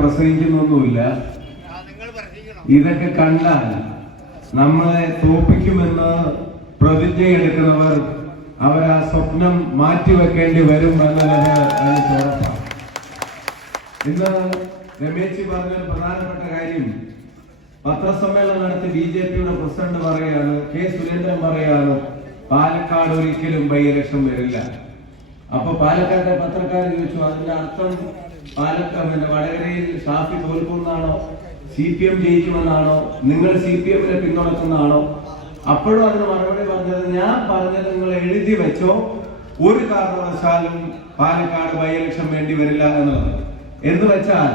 പ്രസംഗിക്കുന്നൊന്നുമില്ല. ഇതൊക്കെ കണ്ടാൽ നമ്മളെ തോപ്പിക്കുമെന്ന് പ്രതിജ്ഞയെടുക്കുന്നവർ അവർ ആ സ്വപ്നം മാറ്റിവെക്കേണ്ടി വരും എന്നുള്ളത് ഇന്ന് രമേശ് പറഞ്ഞ ഒരു പ്രധാനപ്പെട്ട കാര്യം പത്രസമ്മേളനം നടത്തി ബി ജെ പിയുടെ പ്രസിഡന്റ് പറയാണ് കെ സുരേന്ദ്രൻ പറയാണ് പാലക്കാട് ഒരിക്കലും ബൈ ഇലക്ഷൻ വരില്ല. അപ്പൊ പാലക്കാട്ടെ പത്രക്കാർ ചോദിച്ചു അതിന്റെ അർത്ഥം പാലക്കാട് വടകരയിൽ ഷാഫി തോൽക്കുമെന്നാണോ സി പി എം ജയിക്കുമെന്നാണോ? നിങ്ങൾ സി പി എമ്മിനെ പിന്തുണക്കുന്നതാണോ അപ്പോഴും അതിന് മറുപടി പറഞ്ഞത് ഞാൻ പറഞ്ഞത് നിങ്ങൾ എഴുതി വെച്ചോ. ഒരു കാരണവശാലും പാലക്കാട് ബൈ ഇലക്ഷൻ വേണ്ടി വരില്ല എന്നുള്ളത്. എന്ന് വെച്ചാൽ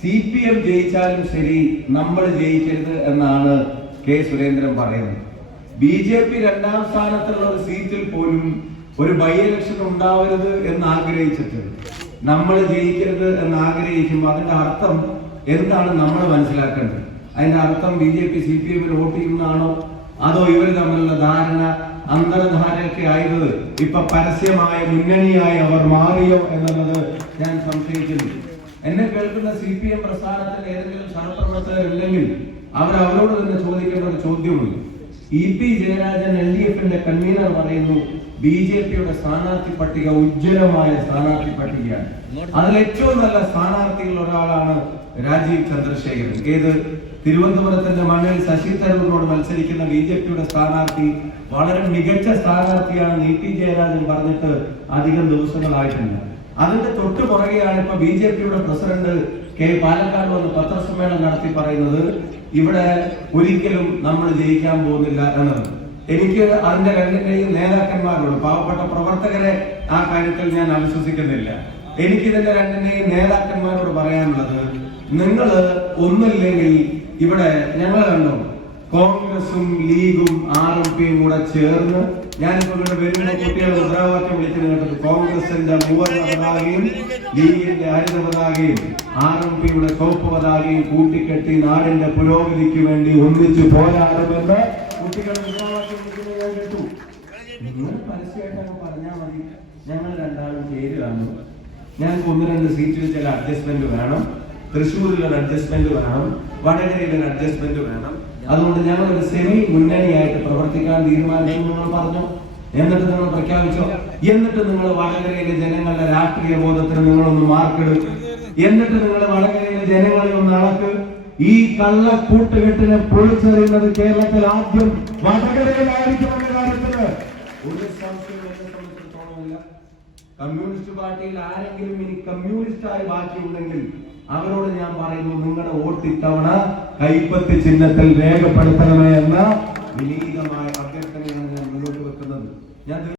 സി പി എം ജയിച്ചാലും ശരി നമ്മൾ ജയിക്കരുത് എന്നാണ് കെ സുരേന്ദ്രൻ പറയുന്നത്. ബി ജെ പി രണ്ടാം സ്ഥാനത്തുള്ള ഒരു സീറ്റിൽ പോലും ഒരു ബൈ ഇലക്ഷൻ ഉണ്ടാവരുത് എന്ന് ആഗ്രഹിച്ചിട്ട് നമ്മൾ ജയിക്കരുത് എന്ന് ആഗ്രഹിക്കുമ്പോൾ അതിന്റെ അർത്ഥം എന്താണ് നമ്മൾ മനസ്സിലാക്കേണ്ടത്? അതിന്റെ അർത്ഥം B J P C P എമ്മിൽ വോട്ട് ചെയ്യുന്നതാണോ? അതോ ഇവർ തമ്മിലുള്ള ധാരണ അന്തർധാരയൊക്കെ ആയത് ഇപ്പൊ പരസ്യമായ മുന്നണിയായി അവർ മാറിയോ എന്നുള്ളത് ഞാൻ സംശയിക്കുന്നു. എന്നെ കേൾക്കുന്ന സി പി എം പ്രസ്ഥാനത്തിൽ ഏതെങ്കിലും സഹപ്രവർത്തകരുണ്ടെങ്കിൽ അവർ അവരോട് തന്നെ ചോദിക്കേണ്ട ഒരു ചോദ്യമുണ്ട്. E P Jayarajan L D എഫിന്റെ കൺവീനർ പറയുന്നു ബി ജെ പിയുടെ സ്ഥാനാർത്ഥി പട്ടിക ഉജ്ജ്വലമായ സ്ഥാനാർത്ഥി പട്ടികയാണ്. അതിൽ ഏറ്റവും നല്ല സ്ഥാനാർത്ഥികളിൽ ഒരാളാണ് രാജീവ് ചന്ദ്രശേഖരൻ. ഏത്? തിരുവനന്തപുരത്തിന്റെ മണ്ണിൽ ശശി തരൂരിനോട് മത്സരിക്കുന്ന ബി ജെ പിയുടെ സ്ഥാനാർത്ഥി വളരെ മികച്ച സ്ഥാനാർത്ഥിയാണ് ഇ പി ജയരാജൻ പറഞ്ഞിട്ട് അധികം ദിവസങ്ങളായിട്ടുണ്ട് അതിന്റെ തൊട്ട് പുറകെയാണ് ഇപ്പൊ ബി ജെ പിയുടെ പ്രസിഡന്റ് കെ പാലക്കാട് വന്ന് പത്രസമ്മേളനം നടത്തി പറയുന്നത് ഇവിടെ ഒരിക്കലും നമ്മൾ ജയിക്കാൻ പോകുന്നില്ല എന്നത്. എനിക്ക് അതിന്റെ രണ്ടിന്റെയും നേതാക്കന്മാരോട് പാവപ്പെട്ട പ്രവർത്തകരെ ആ കാര്യത്തിൽ ഞാൻ അവിശ്വസിക്കുന്നില്ല. എനിക്ക് ഇതിന്റെ രണ്ടിന്റെയും നേതാക്കന്മാരോട് പറയാനുള്ളത് നിങ്ങൾ ഒന്നില്ലെങ്കിൽ ഇവിടെ ഞങ്ങൾ കണ്ടോ കോൺഗ്രസും ലീഗും ആർ എം പിയും കൂടെ ചേർന്ന് ഞാനിപ്പോ ഇവിടെ വരുന്ന കുട്ടികൾ മുദ്രാവാക്യം വിളിക്കുന്നത് കേട്ടത് കോൺഗ്രസിന്റെ മൂവർണ പതാകയും ലീഗിന്റെ ഹരിത പതാകയും ആർ എം പിയുടെ ചുവപ്പ് പതാകയും കൂട്ടിക്കെട്ടി നാടിന്റെ പുരോഗതിക്ക് വേണ്ടി ഒന്നിച്ചു പോരാടുമെന്ന് കുട്ടികൾ മുദ്രാവാക്യം വിളിക്കുന്നത് ഞാൻ കേട്ടു നിങ്ങൾ പരസ്യമായിട്ട് അങ്ങ് പറഞ്ഞാൽ മതി. ഞങ്ങൾ രണ്ടാളും ചേരുകയാണ് ഞങ്ങൾക്ക് ഒന്ന് രണ്ട് സീറ്റിൽ ചില അഡ്ജസ്റ്റ്മെന്റ് വേണം. തൃശ്ശൂരിൽ ഒരു അഡ്ജസ്റ്റ്മെന്റ് വേണം. വടകരയിൽ ഒരു അഡ്ജസ്റ്റ്മെന്റ് വേണം. അതുകൊണ്ട് ഞങ്ങൾ ഒരു സെമി മുന്നണിയായിട്ട് പ്രവർത്തിക്കാൻ തീരുമാനിച്ചു നിങ്ങൾ പറഞ്ഞു. എന്നിട്ട് നിങ്ങൾ പ്രഖ്യാപിച്ചോ? എന്നിട്ട് നിങ്ങൾ വടകരയിലെ ജനങ്ങളുടെ രാഷ്ട്രീയ ബോധത്തിന് നിങ്ങളൊന്ന് മാർക്കെടുക്കും എന്നിട്ട് നിങ്ങൾ വടകരയിലെ ജനങ്ങളെ ഒന്ന് അളക്ക്. ഈ കള്ള കൂട്ടുകെട്ടിനെ പൊളിച്ചെറിയുന്നത് കേരളത്തിൽ ആദ്യം ഒരു കമ്മ്യൂണിസ്റ്റ് പാർട്ടിയിൽ ആരെങ്കിലും ഇനി കമ്മ്യൂണിസ്റ്റായി ബാക്കിയുണ്ടെങ്കിൽ അവരോട് ഞാൻ പറയുന്നു നിങ്ങളുടെ വോട്ട് ഇത്തവണ കൈപ്പത്തി ചിഹ്നത്തിൽ രേഖപ്പെടുത്തണമേ എന്ന വിനീതമായ അഭ്യർത്ഥനയാണ് ഞാൻ മുന്നോട്ട് വെക്കുന്നത്. ഞാൻ